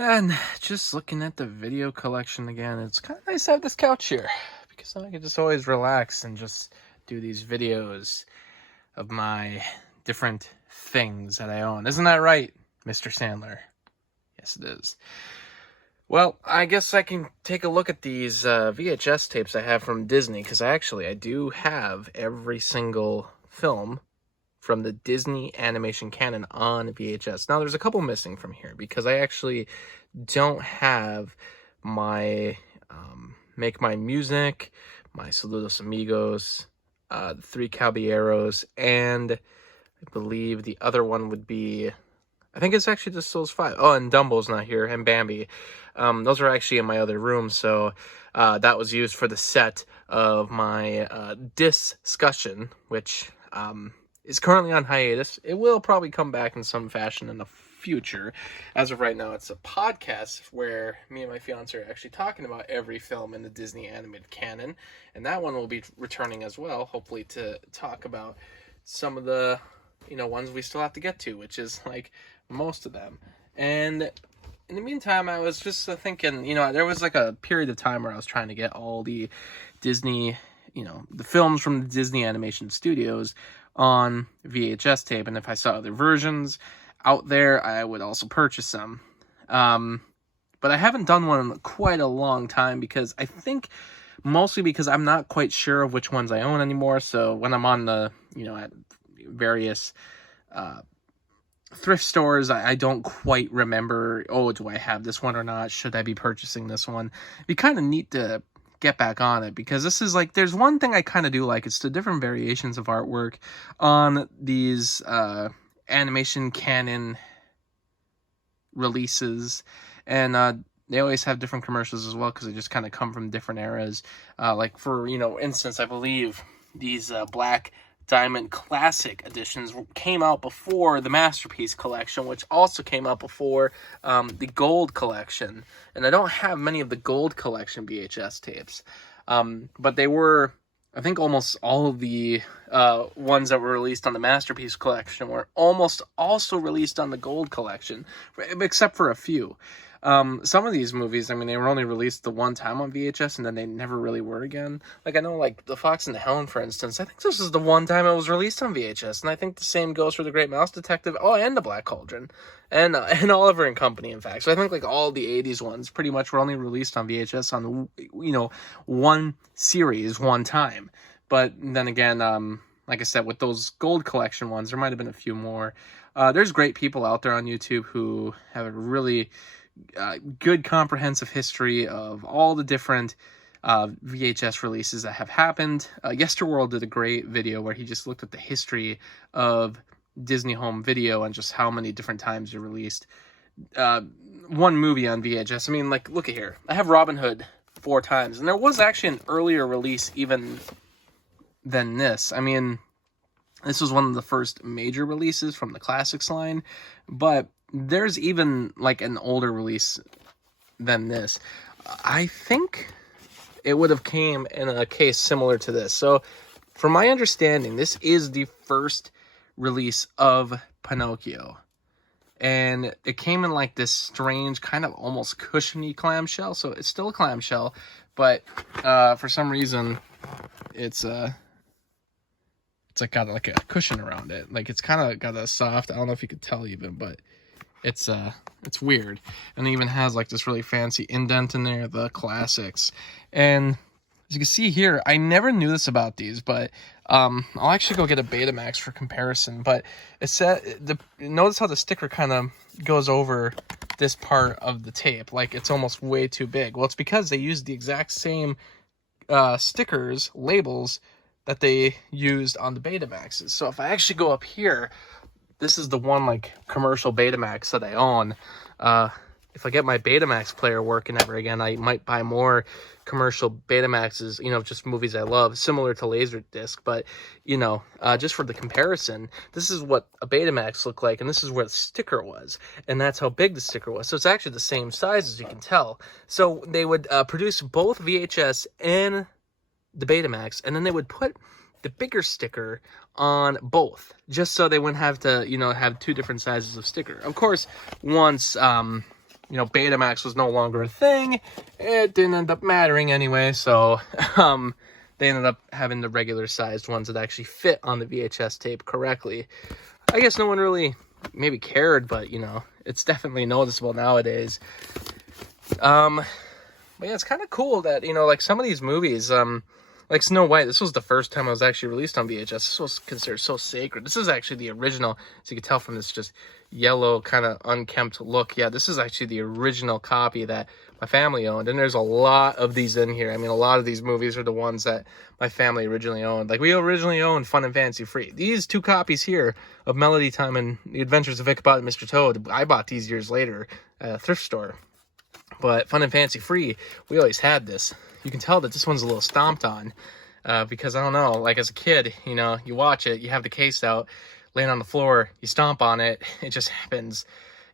And just looking at the video collection again, it's kind of nice to have this couch here because I can just always relax and just do these videos of my different things that I own. Isn't that right, Mr. Sandler? Yes, it is. Well, I guess I can take a look at these VHS tapes I have from Disney because I do have every single film from the Disney animation canon on VHS. Now, there's a couple missing from here because I actually don't have my Make My Music, my Saludos Amigos, the Three Caballeros, and I believe the other one would be, I think it's actually just those five. Oh, and Dumbo's not here, and Bambi. Those are actually in my other room, so that was used for the set of my discussion, which is currently on hiatus. It will probably come back in some fashion in the future. As of right now, it's a podcast where me and my fiance are actually talking about every film in the Disney animated canon, and that one will be returning as well, hopefully to talk about some of the ones we still have to get to, which is like most of them. And in the meantime, I was just thinking, there was like a period of time where I was trying to get all the Disney, the films from the Disney Animation Studios on VHS tape, and if I saw other versions out there, I would also purchase them. But I haven't done one in quite a long time because I think mostly because I'm not quite sure of which ones I own anymore. So when I'm on the, at various thrift stores, I don't quite remember, do I have this one or not? Should I be purchasing this one? It'd be kind of neat to get back on it because this is like, there's one thing I kind of do like, it's the different variations of artwork on these animation canon releases, and they always have different commercials as well because they just kind of come from different eras. Like for instance, I believe these Black Diamond Classic editions came out before the Masterpiece Collection, which also came out before the Gold Collection. And I don't have many of the Gold Collection VHS tapes, but they were, I think almost all of the ones that were released on the Masterpiece Collection were almost also released on the Gold Collection, except for a few. Some of these movies, they were only released the one time on VHS and then they never really were again. Like, I know, like, The Fox and the Hound, for instance, I think this is the one time it was released on VHS, and I think the same goes for The Great Mouse Detective, and The Black Cauldron, and Oliver and Company, in fact. So I think, like, all the 80s ones pretty much were only released on VHS on, one series, one time. But then again, like I said, with those Gold Collection ones, there might have been a few more. There's great people out there on YouTube who have a really good comprehensive history of all the different VHS releases that have happened. Yesterworld did a great video where he just looked at the history of Disney Home Video and just how many different times they released one movie on VHS. Like, look at here. I have Robin Hood 4 times, and there was actually an earlier release even than this. This was one of the first major releases from the Classics line, but there's even like an older release than this. I think it would have came in a case similar to this. So from my understanding, this is the first release of Pinocchio, and it came in like this strange kind of almost cushiony clamshell. So it's still a clamshell, but for some reason it's like got like a cushion around it. Like, it's kind of got a soft, I don't know if you could tell even, but it's weird. And it even has like this really fancy indent in there, the Classics. And as you can see here, I never knew this about these, but I'll actually go get a Betamax for comparison. But it said, notice how the sticker kind of goes over this part of the tape, like it's almost way too big. Well, it's because they used the exact same stickers, labels, that they used on the Betamaxes. So if I actually go up here, this is the one like commercial Betamax that I own. If I get my Betamax player working ever again, I might buy more commercial Betamaxes, just movies I love, similar to Laserdisc. But, just for the comparison, this is what a Betamax looked like, and this is where the sticker was. And that's how big the sticker was. So it's actually the same size, as you can tell. So they would produce both VHS and the Betamax, and then they would put the bigger sticker on both, just so they wouldn't have to, have two different sizes of sticker. Of course, once you know, Betamax was no longer a thing. It didn't end up mattering anyway, so they ended up having the regular sized ones that actually fit on the VHS tape correctly. I guess no one really maybe cared, but you know, it's definitely noticeable nowadays. But yeah, it's kind of cool that, you know, like some of these movies, like Snow White, this was the first time it was actually released on VHS. This was considered so sacred. This is actually the original, as you can tell from this just yellow kind of unkempt look. Yeah, this is actually the original copy that my family owned. And there's a lot of these in here. I mean, a lot of these movies are the ones that my family originally owned. Like, we originally owned Fun and Fancy Free. These two copies here of Melody Time and The Adventures of Ichabod and Mr. Toad, I bought these years later at a thrift store. But Fun and Fancy Free, we always had this. You can tell that this one's a little stomped on because, I don't know, like as a kid, you know, you watch it, you have the case out, laying on the floor, you stomp on it, it just happens.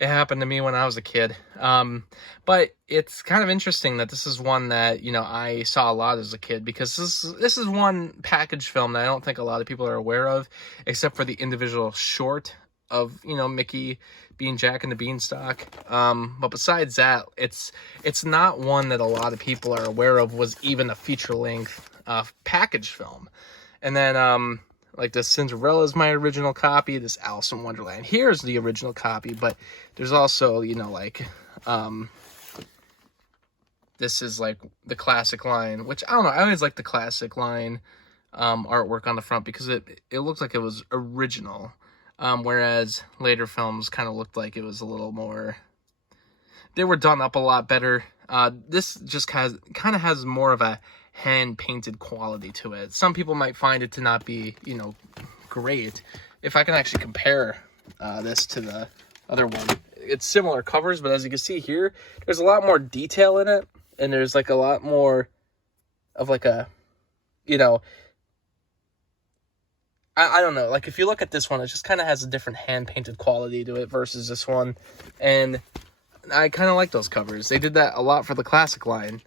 It happened to me when I was a kid. But it's kind of interesting that this is one that, you know, I saw a lot as a kid, because this is one package film that I don't think a lot of people are aware of, except for the individual short of, you know, Mickey being Jack and the Beanstalk. But besides that, it's not one that a lot of people are aware of was even a feature-length package film. And then like this Cinderella is my original copy. This Alice in Wonderland here's the original copy, but there's also, you know, like this is like the classic line, which I don't know, I always like the classic line artwork on the front because it looks like it was original. Whereas later films kind of looked like it was a little more, they were done up a lot better. This just kind of has more of a hand-painted quality to it. Some people might find it to not be, you know, great. If I can actually compare this to the other one, it's similar covers, but as you can see here, there's a lot more detail in it, and there's like a lot more of like a, you know, I don't know, like if you look at this one, it just kind of has a different hand-painted quality to it versus this one, and I kind of like those covers. They did that a lot for the classic line,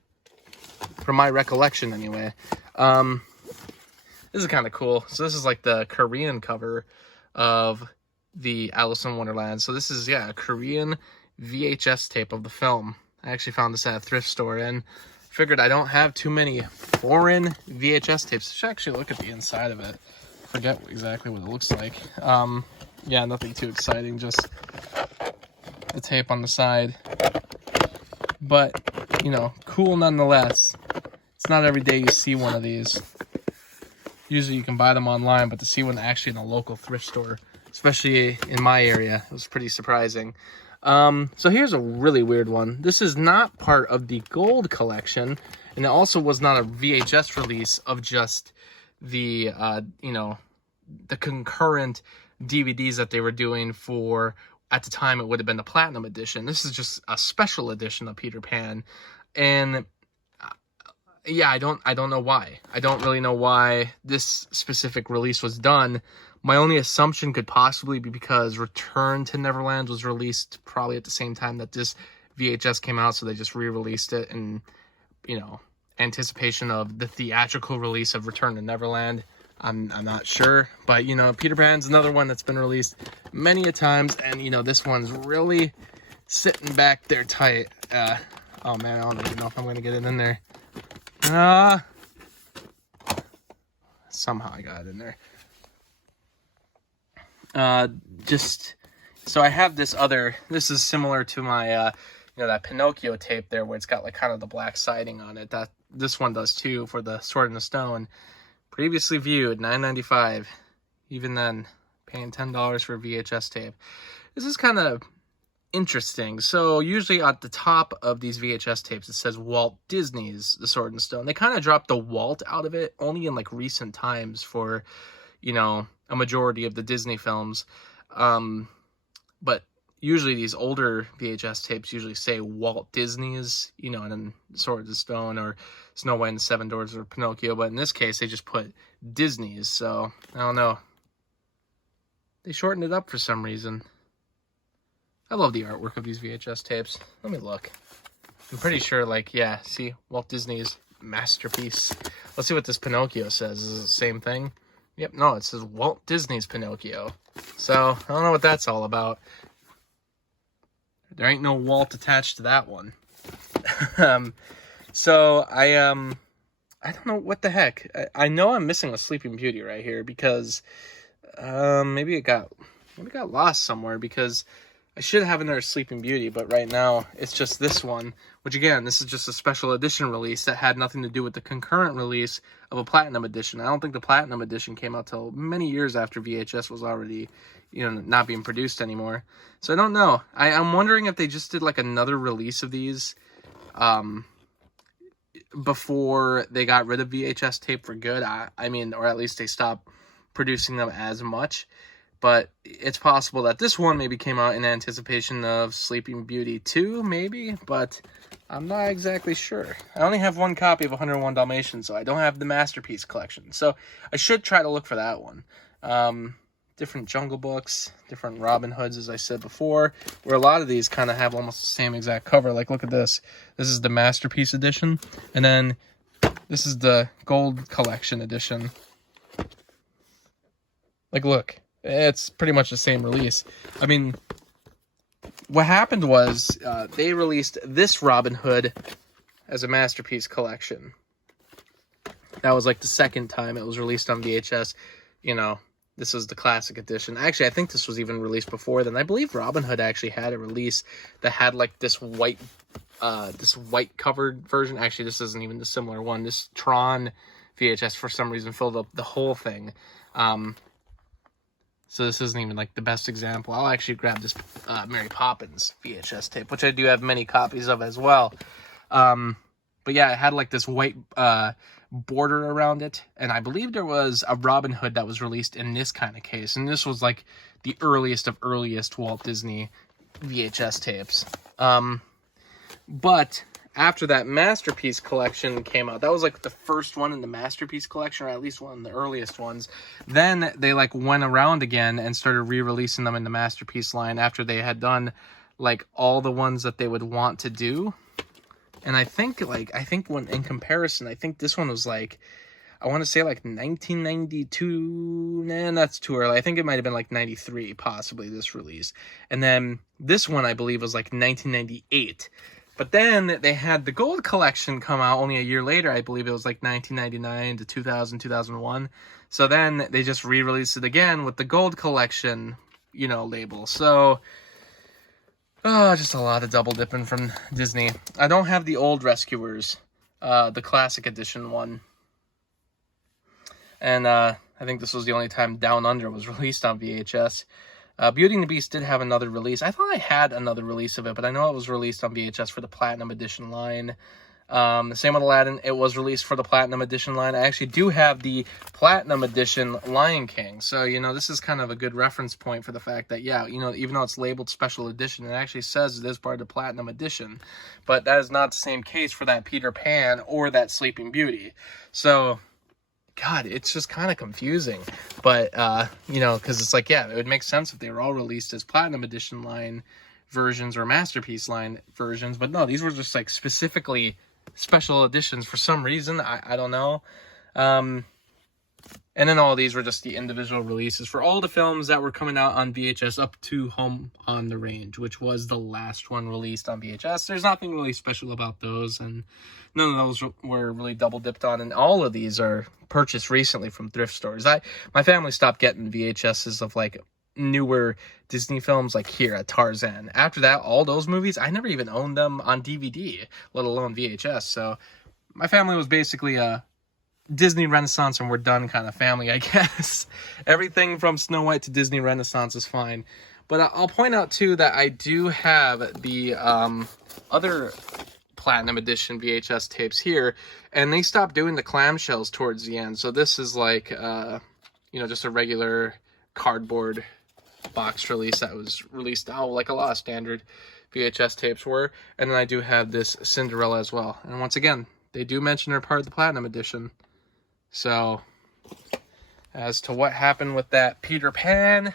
from my recollection anyway. This is kind of cool. So this is like the Korean cover of the Alice in Wonderland. So this is, yeah, a Korean VHS tape of the film. I actually found this at a thrift store, and figured I don't have too many foreign VHS tapes. I should actually look at the inside of it. Forget exactly what it looks like. Yeah, nothing too exciting, just the tape on the side. But, you know, cool nonetheless. It's not every day you see one of these. Usually you can buy them online, but to see one actually in a local thrift store, especially in my area, it was pretty surprising. So here's a really weird one. This is not part of the gold collection, and it also was not a VHS release of just the, you know, the concurrent DVDs that they were doing for, at the time it would have been the Platinum Edition. This is just a special edition of Peter Pan, and yeah, I don't know why. I don't really know why this specific release was done. My only assumption could possibly be because Return to Neverland was released probably at the same time that this VHS came out, so they just re-released it in, you know, anticipation of the theatrical release of Return to Neverland. I'm not sure, but, you know, Peter Pan's another one that's been released many a times, and, you know, this one's really sitting back there tight. Oh man, I don't even know if I'm going to get it in there. Somehow I got it in there. Just, so I have this other, this is similar to my, you know, that Pinocchio tape there where it's got like kind of the black siding on it. That this one does too, for the Sword in the Stone. Previously viewed, $9.95. Even then, paying $10 for a VHS tape. This is kind of interesting. So usually at the top of these VHS tapes, it says Walt Disney's The Sword in the Stone. They kind of dropped the Walt out of it only in like recent times for, you know, a majority of the Disney films. But usually these older VHS tapes usually say Walt Disney's, you know, and then Sword in the Stone or Snow White and the Seven Dwarfs or Pinocchio. But in this case, they just put Disney's. So, I don't know. They shortened it up for some reason. I love the artwork of these VHS tapes. Let me look. I'm pretty sure, like, yeah, see, Walt Disney's masterpiece. Let's see what this Pinocchio says. Is it the same thing? Yep, no, it says Walt Disney's Pinocchio. So, I don't know what that's all about. There ain't no walt attached to that one. So I don't know what the heck. I know I'm missing a Sleeping Beauty right here because maybe it got lost somewhere, because I should have another Sleeping Beauty, but right now it's just this one, which again, this is just a special edition release that had nothing to do with the concurrent release of a Platinum Edition. I don't think the Platinum Edition came out till many years after VHS was already, not being produced anymore. So I don't know. I'm wondering if they just did like another release of these before they got rid of VHS tape for good. I mean, or at least they stopped producing them as much. But it's possible that this one maybe came out in anticipation of Sleeping Beauty 2, maybe, but I'm not exactly sure. I only have one copy of 101 Dalmatians, so I don't have the Masterpiece collection. So I should try to look for that one. Different Jungle Books, different Robin Hoods, as I said before, where a lot of these kind of have almost the same exact cover. Like, look at this. This is the Masterpiece edition, and then this is the Gold Collection edition. Like, look. It's pretty much the same release. I mean, what happened was they released this Robin Hood as a Masterpiece collection. That was like the second time it was released on VHS. This is the classic edition. Actually, I think this was even released before then. I believe Robin Hood actually had a release that had like this white covered version. Actually, this isn't even the similar one. This Tron VHS for some reason filled up the whole thing. So this isn't even like the best example. I'll actually grab this Mary Poppins VHS tape, which I do have many copies of as well. But yeah, it had like this white border around it. And I believe there was a Robin Hood that was released in this kind of case. And this was like the earliest of earliest Walt Disney VHS tapes. But after that Masterpiece collection came out, that was like the first one in the Masterpiece collection, or at least one of the earliest ones. Then they like went around again and started re-releasing them in the Masterpiece line after they had done like all the ones that they would want to do. And I think when in comparison, I think this one was like, I want to say like 1992. Nah, that's too early. I think it might have been like 93, possibly, this release. And then this one, I believe, was like 1998. But then they had the Gold Collection come out only a year later. I believe it was like 1999 to 2000, 2001. So then they just re-released it again with the Gold Collection, label. So, just a lot of double dipping from Disney. I don't have the old Rescuers, the classic edition one. And I think this was the only time Down Under was released on VHS. Beauty and the Beast did have another release. I thought I had another release of it, but I know it was released on VHS for the Platinum Edition line. The same with Aladdin. It was released for the Platinum Edition line. I actually do have the Platinum Edition Lion King. So, this is kind of a good reference point for the fact that, yeah, even though it's labeled Special Edition, it actually says it is part of the Platinum Edition. But that is not the same case for that Peter Pan or that Sleeping Beauty. So, God, it's just kind of confusing. But, because it's like, yeah, it would make sense if they were all released as Platinum Edition line versions or Masterpiece line versions. But no, these were just like specifically special editions for some reason. I don't know. And then all these were just the individual releases for all the films that were coming out on VHS up to Home on the Range, which was the last one released on VHS. There's nothing really special about those, and none of those were really double dipped on. And all of these are purchased recently from thrift stores. My family stopped getting VHSs of like newer Disney films like here at Tarzan. After that, all those movies, I never even owned them on DVD, let alone VHS. So my family was basically a Disney Renaissance and we're done kind of family, I guess. Everything from Snow White to Disney Renaissance is fine. But I'll point out too that I do have the other Platinum Edition VHS tapes here, and they stopped doing the clamshells towards the end. So this is like just a regular cardboard box release that was released out like a lot of standard VHS tapes were. And then I do have this Cinderella as well. And once again, they do mention they're part of the Platinum Edition. So, as to what happened with that Peter Pan,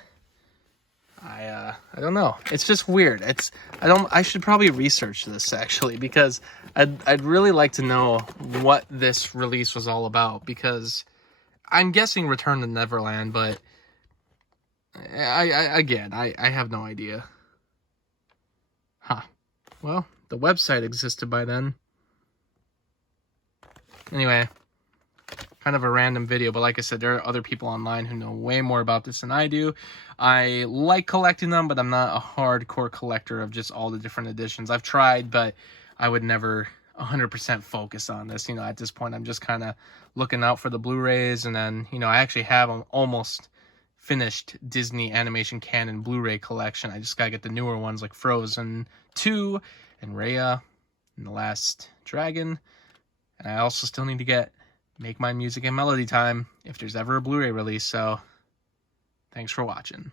I don't know. It's just weird. I should probably research this actually, because I'd really like to know what this release was all about, because I'm guessing Return to Neverland, but I have no idea. Huh. Well, the website existed by then. Anyway, kind of a random video, but like I said, there are other people online who know way more about this than I do. I like collecting them, but I'm not a hardcore collector of just all the different editions. I've tried, but I would never 100% focus on this. You know, at this point, I'm just kind of looking out for the Blu-rays, and then, you know, I actually have an almost finished Disney Animation Canon Blu-ray collection. I just gotta get the newer ones like Frozen 2 and Raya and The Last Dragon. And I also still need to get Make My Music and Melody Time if there's ever a Blu-ray release. So thanks for watching.